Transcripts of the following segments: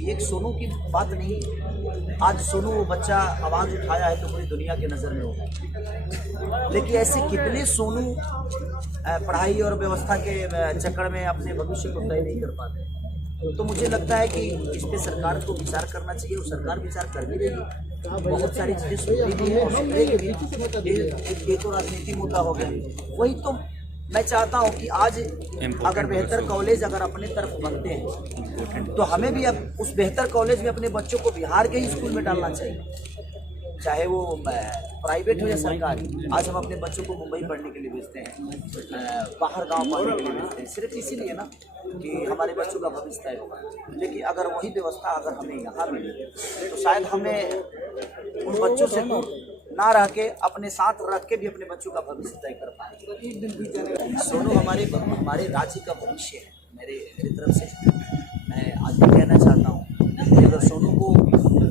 एक सोनू की बात नहीं, आज सोनू वो बच्चा आवाज़ उठाया है तो पूरी दुनिया की नज़र में होगा। लेकिन ऐसे कितने सोनू पढ़ाई और व्यवस्था के चक्कर में अपने भविष्य को तय नहीं कर पाते। तो मुझे लगता है कि इस पे सरकार को विचार करना चाहिए और सरकार विचार कर भी रही। बहुत सारी चीज़ें सुधरी भी है और सुधरेगी भी। ये तो राजनीति मुद्दा हो गया। वही तो मैं चाहता हूं कि आज अगर बेहतर कॉलेज अगर अपने तरफ बनते हैं तो हमें भी अब उस बेहतर कॉलेज में अपने बच्चों को बिहार के ही स्कूल में डालना चाहिए, चाहे वो प्राइवेट हो या सरकारी। आज हम अपने बच्चों को मुंबई पढ़ने के लिए भेजते हैं, बाहर गांव पढ़ने के लिए भेजते हैं, सिर्फ इसीलिए ना कि हमारे बच्चों का भविष्य तय होगा। लेकिन अगर वही व्यवस्था अगर हमें यहाँ मिले तो शायद हमें उन बच्चों से ना रह के अपने साथ रख के भी अपने बच्चों का भविष्य तय कर पाएंगे। सोनू हमारे राज्य का भविष्य है। मेरी तरफ से मैं आज भी कहना चाहता हूँ कि अगर सोनू को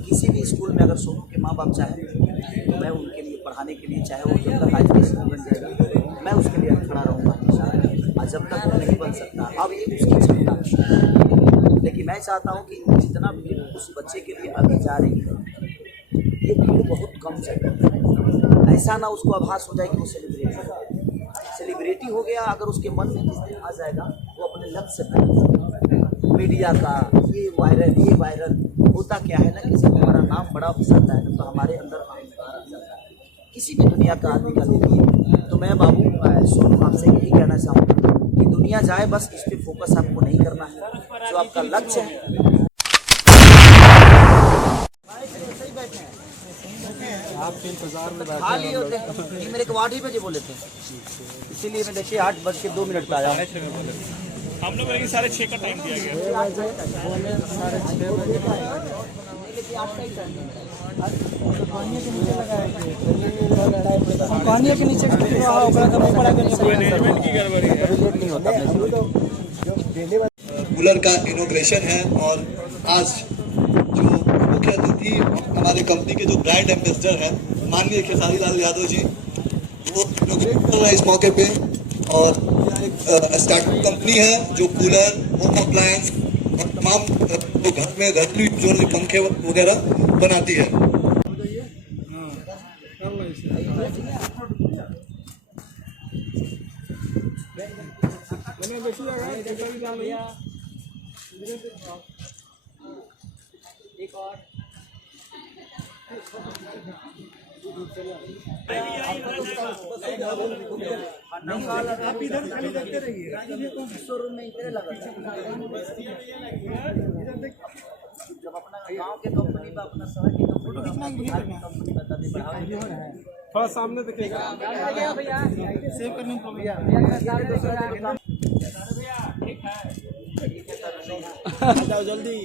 किसी भी स्कूल में अगर सोनू के माँ बाप चाहें तो मैं उनके लिए पढ़ाने के लिए, चाहे वो जब तक IPS बन जाएगा मैं उसके लिए खड़ा रहूँगा हमेशा। और जब तक वो नहीं बन सकता अब ये उसकी क्षमता है। लेकिन मैं चाहता हूँ कि जितना भी उस बच्चे के लिए अभी जा रही है ये भीड़ बहुत कम चाहिए। ऐसा ना उसको आभास हो जाए कि वो सेलिब्रिटी हो गया। अगर उसके मन में जिस दिन आ जाएगा वो अपने लक्ष्य से मीडिया का ये वायरल होता क्या है ना, किसी को हमारा नाम बड़ा पसंद है तो हमारे अंदर अहंकार आ जाता है किसी भी दुनिया का आदमी का देखिए। तो मैं बाबू सोनू आपसे यही कहना चाहूँगा कि दुनिया जाए, बस इस पर फोकस आपको नहीं करना है। जो आपका लक्ष्य है आपके इंतजार में बैठे खाली होते हैं। ये मेरे को 8 ही बजे बोले थे, इसीलिए मैं देखिए 8:02 पे आया। हम लोग लेकिन 6:30 का टाइम दिया गया। 6:30 के नीचे मैनेजमेंट की गड़बड़ी है। कूलर का इनॉग्रेशन है और आज जो मुख्य अतिथि हमारे कंपनी के जो ब्रांड एम्बेसडर हैं माननीय खेसारी लाल यादव जी, वो इनॉग्रेट कर रहे हैं इस मौके पे। और एक स्टार्टअप कंपनी है जो कूलर, होम अप्लायंस और तमाम जो घर में घरेलू जो पंखे वगैरह बनाती है। एक और आप इधर खाली देखते रहिए। शोरूम में इतने लगा जब अपना गांव के कंपनी में अपना शहर की कंपनी बता दे थोड़ा सामने देखिएगा। सेव करने में जल्दी।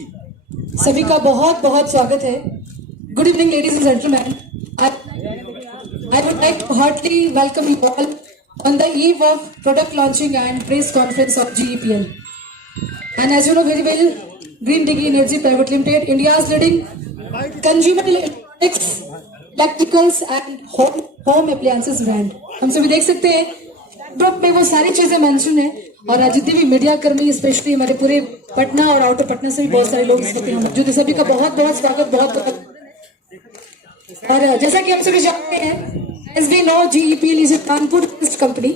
सभी का बहुत बहुत स्वागत है। Good evening ladies and gentleman. I would like to heartily welcome you all on the eve of product launching and press conference of GEPL. And as you know very well, Green Digi Energy Private Limited, India's leading consumer electronics, electricals and home appliances brand. हम सभी देख सकते हैं drop में वो सारी चीजें mention है और जितने भी मीडिया कर्मी स्पेशली हमारे पूरे पटना और आउट ऑफ पटना से भी बहुत सारे लोग इस वक्त मौजूद है। सभी का बहुत बहुत स्वागत, बहुत बहुत। और जैसा कि हम सभी जानते हैं, as we know, GEPL is a Kanpur based company.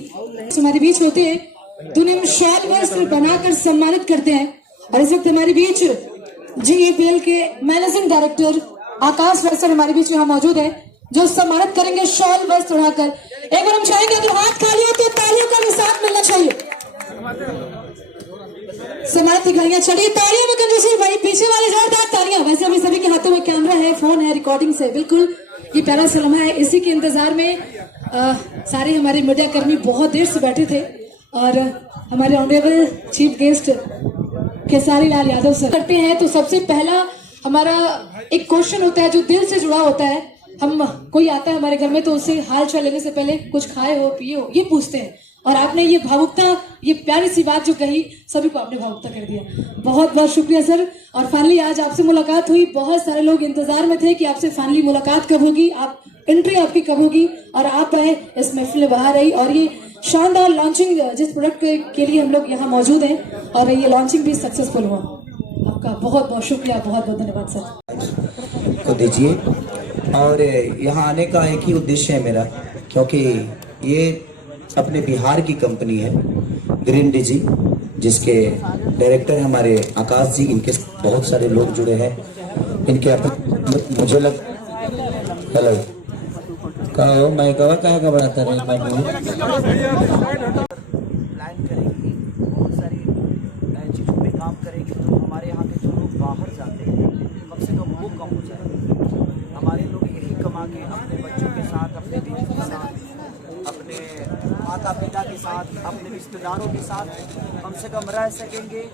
हमारे बीच होते हैं तो उन्हें हम शॉल वस्त्र बनाकर सम्मानित करते हैं। और इस वक्त हमारे बीच GEPL के मैनेजिंग डायरेक्टर आकाश वस्त्र हमारे बीच यहाँ मौजूद है जो सम्मानित करेंगे शॉल वस्त्र उड़ाकर। एक बार हम चाहेंगे अगर हाथ खाली हो तो तालियों का भी साथ मिलना चाहिए। सम्मानित दिखाइए, चलिए तालियां में कंजूसी भाई, पीछे वाले जोरदार तालियां। वैसे अभी सभी के हाथों में कैमरा है, फोन है, रिकॉर्डिंग से बिल्कुल ये प्यारा सा लम्हा है। इसी के इंतजार में सारे हमारे मीडिया कर्मी बहुत देर से बैठे थे और हमारे honourable chief guest Khesari Lal Yadav sir करते हैं। तो सबसे पहला हमारा एक क्वेश्चन होता है जो दिल से जुड़ा होता है। हम कोई आता है हमारे घर में तो उससे हाल चाल लेने से पहले कुछ खाए हो पिए हो ये पूछते हैं। और आपने ये भावुकता, ये प्यारी सी बात जो कही, सभी को आपने भावुकता कर दिया। बहुत बहुत शुक्रिया सर। और फाइनली आज आपसे मुलाकात हुई, बहुत सारे लोग इंतजार में थे कि आपसे फाइनली मुलाकात कब होगी, आप एंट्री आपकी कब होगी और आप आए इस महफिल में बाहर आई। और ये शानदार लॉन्चिंग जिस प्रोडक्ट के लिए हम लोग यहाँ मौजूद हैं और ये लॉन्चिंग भी सक्सेसफुल हुआ। आपका आपका बहुत बहुत शुक्रिया, बहुत बहुत धन्यवाद सर। को दीजिए। और यहाँ आने का एक ही उद्देश्य है मेरा, क्योंकि ये अपने बिहार की कंपनी है ग्रीन डीजी, जिसके डायरेक्टर हमारे आकाश जी, इनके बहुत सारे लोग जुड़े हैं। इनके मुझे लग हेलो कहो मैं कहाँ घबराता रही प्लान करेगी, बहुत सारी चीज़ों पे काम करेगी, तो हमारे यहाँ के जो लोग बाहर जाते हैं कम से कम वो कम हो जाए। हमारे लोग यही कमा के अपने बच्चों के साथ, अपने बीवी के साथ, अपने माता पिता के साथ, अपने रिश्तेदारों के साथ कम से कम रह सकेंगे।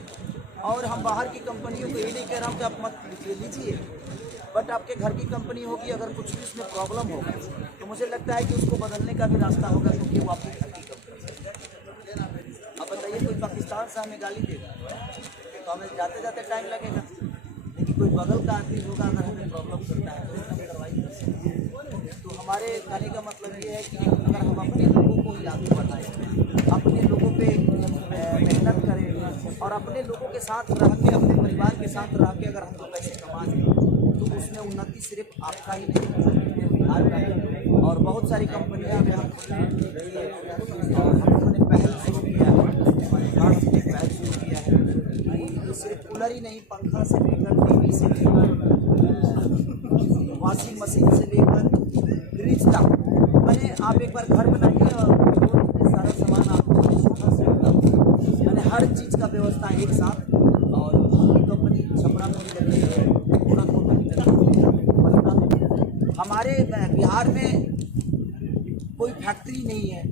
और हम बाहर की कंपनियों को ये नहीं कह रहा हूँ कि आप मत ले लीजिए, बट आपके घर की कंपनी होगी, अगर कुछ भी उसमें प्रॉब्लम होगा तो मुझे लगता है कि उसको बदलने का भी रास्ता होगा, क्योंकि वो आपके घर की कंपनी है। अब बताइए, कोई पाकिस्तान से हमें गाली देगा तो हमें जाते जाते टाइम लगेगा, लेकिन कोई बगल का आदमी होगा, अगर हमें प्रॉब्लम करता है तो हम कार्रवाई कर सकते हैं। तो हमारे कहने का मतलब ये है कि अगर हम अपने लोगों को ही आगे बढ़ाएं, अपने लोगों पे मेहनत करें और अपने लोगों के साथ रह के, अपने परिवार के साथ रह के अगर हम लोग पैसे कमाएं तो उसमें उन्नति सिर्फ आपका ही नहीं, पूरे बिहार का है। और बहुत सारी कंपनियां में हम हमने पहल शुरू किया है, हमारे भारत ने पहल शुरू किया है कि सिर्फ कूलर ही नहीं, पंखा से लेकर टीवी से लेकर वॉशिंग मशीन से लेकर फ्रिज तक, मैंने आप एक बार घर बनाइए और सारा सामान आपको मैंने हर चीज़ का व्यवस्था एक साथ। और कंपनी छपरा में भी लगी है, गोरखपुर में भी लगी है, पटना में भी लगी है। हमारे बिहार में कोई फैक्ट्री नहीं है,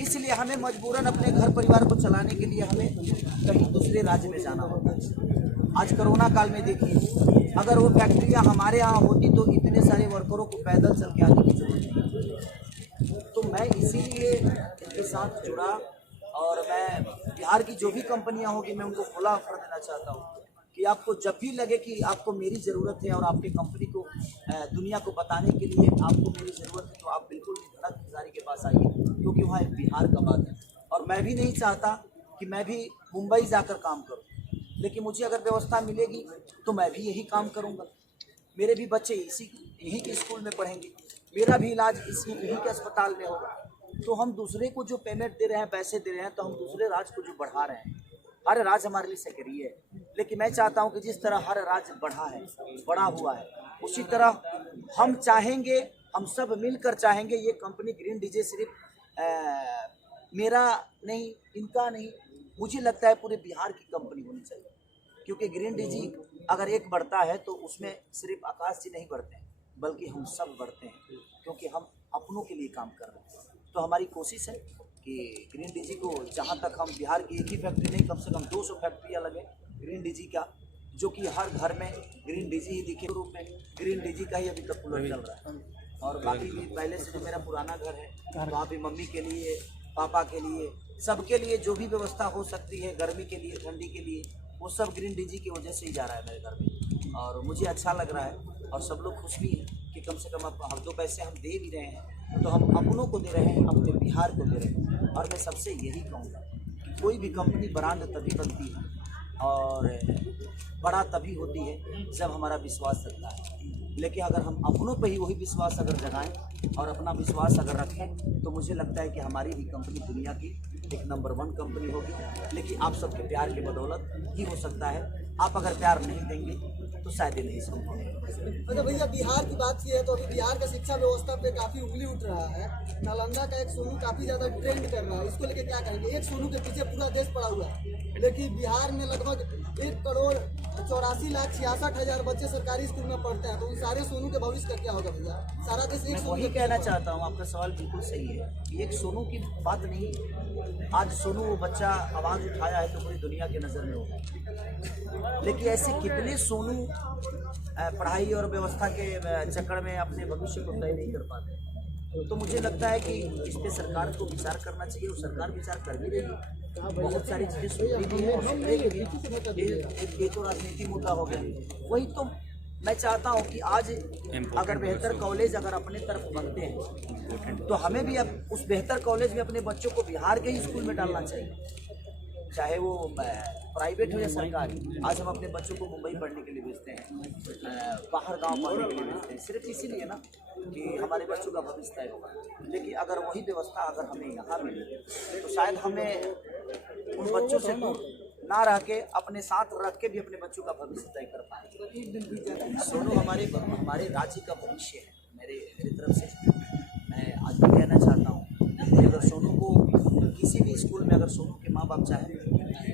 इसलिए हमें मजबूरन अपने घर परिवार को चलाने के लिए हमें कहीं दूसरे राज्य में जाना होता है। आज कोरोना काल में देखिए, अगर वो फैक्ट्रियाँ हमारे यहाँ होती तो इतने सारे वर्करों को पैदल चल के आने की जरूरत नहीं। तो मैं इसीलिए इनके साथ जुड़ा, और मैं बिहार की जो भी कंपनियां होगी मैं उनको खुला ऑफर देना चाहता हूं कि आपको जब भी लगे कि आपको मेरी ज़रूरत है और आपकी कंपनी को दुनिया को बताने के लिए आपको मेरी ज़रूरत है, तो आप बिल्कुल धड़क हजारी के पास आइए, क्योंकि वहाँ एक बिहार का बात है। और मैं भी नहीं चाहता कि मैं भी मुंबई जाकर काम करूँ, लेकिन मुझे अगर व्यवस्था मिलेगी तो मैं भी यही काम करूँगा। मेरे भी बच्चे यहीं के स्कूल में पढ़ेंगे, मेरा भी इलाज यहीं के अस्पताल में होगा। तो हम दूसरे को जो पेमेंट दे रहे हैं, पैसे दे रहे हैं, तो हम दूसरे राज्य को जो बढ़ा रहे हैं। हर राज्य हमारे लिए सक्रिय है, लेकिन मैं चाहता हूं कि जिस तरह हर राज्य बढ़ा है, बड़ा हुआ है, उसी तरह हम चाहेंगे, हम सब मिलकर चाहेंगे ये कंपनी ग्रीन डीजे सिर्फ मेरा नहीं, इनका नहीं, मुझे लगता है पूरे बिहार की कंपनी होनी चाहिए। क्योंकि ग्रीन डीजी अगर एक बढ़ता है तो उसमें सिर्फ आकाश जी नहीं बढ़ते हैं, बल्कि हम सब बढ़ते हैं, क्योंकि हम अपनों के लिए काम कर रहे हैं। तो हमारी कोशिश है कि ग्रीन डीजी को जहाँ तक हम बिहार की एक ही फैक्ट्री नहीं, कम से कम 200 फैक्ट्रियाँ लगे ग्रीन डीजी का, जो कि हर घर में ग्रीन डीजी ही दिखे रूप में। ग्रीन डीजी का ही अभी तक कूलर चल रहा है, और बाकी भी पहले से जो मेरा पुराना घर है वहाँ भी मम्मी के लिए, पापा के लिए, सबके लिए जो भी व्यवस्था हो सकती है, गर्मी के लिए, ठंडी के लिए, वो सब ग्रीन डीजी की वजह से ही जा रहा है मेरे घर में। और मुझे अच्छा लग रहा है और सब लोग खुश भी हैं कि कम से कम अब 2 पैसे हम दे भी रहे हैं तो हम अपनों को दे रहे हैं, अपने बिहार को दे रहे हैं। और मैं सबसे यही कहूँगा कि कोई भी कंपनी ब्रांड तभी बनती है और बड़ा तभी होती है जब हमारा विश्वास लगता है। लेकिन अगर हम अपनों पे ही वही विश्वास अगर जगाएं और अपना विश्वास अगर रखें तो मुझे लगता है कि हमारी भी कंपनी दुनिया की एक नंबर 1 कंपनी होगी। लेकिन आप सबके प्यार की बदौलत ही हो सकता है। आप अगर प्यार नहीं देंगे तो शायद ही नहीं संभव है। अच्छा भैया, बिहार की बात की है तो अभी बिहार का शिक्षा व्यवस्था पे काफी उंगली उठ रहा है। नालंदा का एक सोनू काफी ज्यादा ट्रेंड कर रहा है, इसको लेके क्या कहेंगे? एक सोनू के पीछे पूरा देश पड़ा हुआ है, लेकिन बिहार में लगभग 1,84,66,000 बच्चे सरकारी स्कूल में पढ़ते हैं, तो उन सारे सोनू के भविष्य का क्या होगा भैया? सारा देश एक सोनू। वही कहना चाहता हूँ, आपका सवाल बिल्कुल सही है। एक सोनू की बात नहीं, आज सोनू वो बच्चा आवाज़ उठाया है तो पूरी दुनिया की नज़र में होगा। लेकिन ऐसे कितने सोनू पढ़ाई और व्यवस्था के चक्कर में अपने भविष्य को तय नहीं कर पाते। तो मुझे लगता है कि इस पे सरकार को विचार करना चाहिए, और सरकार विचार कर भी रही है। बहुत सारी चीज़ें सुनती भी है और सुनेगी भी। एक तो राजनीति मुद्दा हो गया। वही तो मैं चाहता हूँ कि आज अगर बेहतर कॉलेज अगर अपने तरफ बनते हैं तो हमें भी अब उस बेहतर कॉलेज में अपने बच्चों को बिहार के ही स्कूल में डालना चाहिए। चाहे वो प्राइवेट हो या सरकारी। आज हम अपने बच्चों को मुंबई पढ़ने के लिए भेजते हैं, बाहर गांव पढ़ने के लिए भेजते हैं, सिर्फ इसीलिए ना कि हमारे बच्चों का भविष्य तय होगा। लेकिन अगर वही व्यवस्था अगर हमें यहाँ मिले तो शायद हमें उन बच्चों से दूर ना रह के अपने साथ रख के भी अपने बच्चों का भविष्य तय कर पाए। सोनू हमारे राज्य का भविष्य है। मेरी तरफ से मैं आज भी कहना चाहता हूँ कि अगर सोनू को किसी भी स्कूल में अगर सोनू के माँ बाप चाहें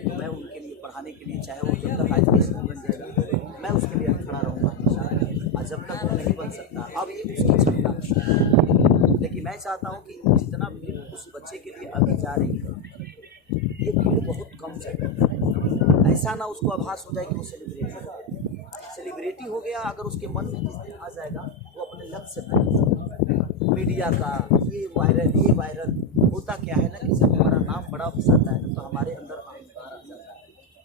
तो मैं उनके लिए पढ़ाने के लिए, चाहे वो जब तक आज के स्कूल बन जाएगा मैं उसके लिए खड़ा रहूँगा हमेशा। और जब तक वो नहीं बन सकता अब ये उसकी क्षमता है, लेकिन मैं चाहता हूँ कि जितना भीड़ उस बच्चे के लिए अभी जा रही है ये भीड़ बहुत कम जाए। ऐसा ना उसको आभास हो जाए कि वो सेलिब्रिटी हो गया। अगर उसके मन में जिस दिन आ जाएगा वो अपने लक्ष्य तक मीडिया का ये वायरल होता क्या है ना कि जब हमारा नाम बड़ा हो जाता है तो हमारे अंदर अहंकार आ जाता है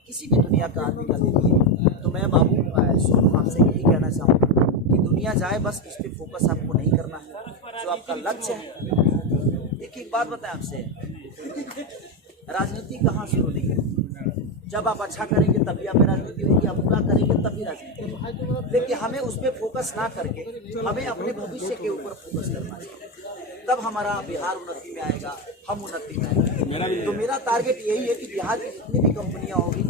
किसी भी दुनिया का आदमी का देखिए। तो मैं बाबू सोनू आपसे यही कहना चाहूँगा कि दुनिया जाए बस इस पर फोकस आपको नहीं करना है। जो आपका लक्ष्य है, एक बात बताएं आपसे, राजनीति कहाँ शुरू नहीं है। जब आप अच्छा करेंगे तभी आप राजनीति होगी, आप बुरा करेंगे तभी राजनीति होगी। लेकिन हमें उस पर फोकस ना करके हमें अपने भविष्य के ऊपर फोकस करना चाहिए, तब हमारा बिहार उन्नति में आएगा, हम उन्नति में आएंगे। तो मेरा टारगेट यही है कि बिहार की जितनी भी कंपनियां होगी,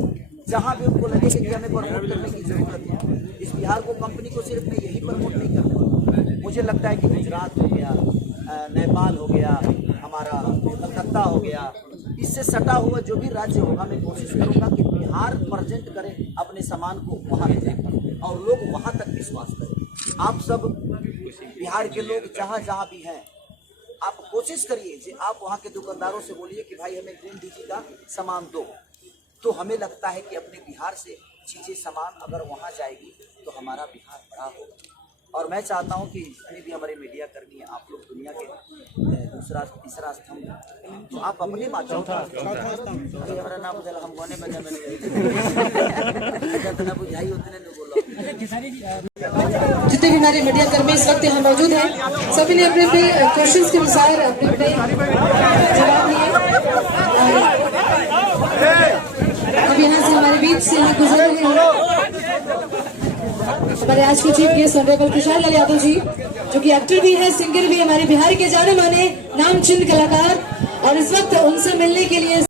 जहां भी उनको लगे कि हमें प्रमोट करने की जरूरत है, इस बिहार को कंपनी को सिर्फ मैं यही प्रमोट नहीं करना। मुझे लगता है कि गुजरात हो गया, नेपाल हो गया, हमारा कलकत्ता हो गया, इससे सटा हुआ जो भी राज्य होगा मैं कोशिश करूंगा कि बिहार प्रेजेंट करे अपने सामान को वहाँ ले जाए और लोग वहाँ तक विश्वास करें। आप सब बिहार के लोग जहाँ जहाँ भी हैं, आप कोशिश करिए कि आप वहाँ के दुकानदारों से बोलिए कि भाई हमें ग्रीन डीजी का सामान दो। तो हमें लगता है कि अपने बिहार से चीज़ें सामान अगर वहाँ जाएगी तो हमारा बिहार बड़ा होगा। और मैं चाहता हूँ कि जितने भी हमारे मीडिया कर्मी हैं, आप लोग दुनिया के दूसरा तीसरा स्तंभ, तो आप अपने माध्यम से हमारा नाम बुझा हम गोने बजा मैंने जितना बुझाई उतने नहीं बोलो। जितने भी हमारे मीडिया कर्मी इस वक्त यहाँ मौजूद हैं, सभी ने अपने अपने क्वेश्चंस के अनुसार अपने जवाब दिए। अब यहाँ से हमारे बीच से यहाँ गुजर रहे हैं हमारे आज के chief guest honourable Tushar Lal Yadav ji, जो कि एक्टर भी है, सिंगर भी, हमारे बिहार के जाने माने नामचीन कलाकार। और इस वक्त उनसे मिलने के लिए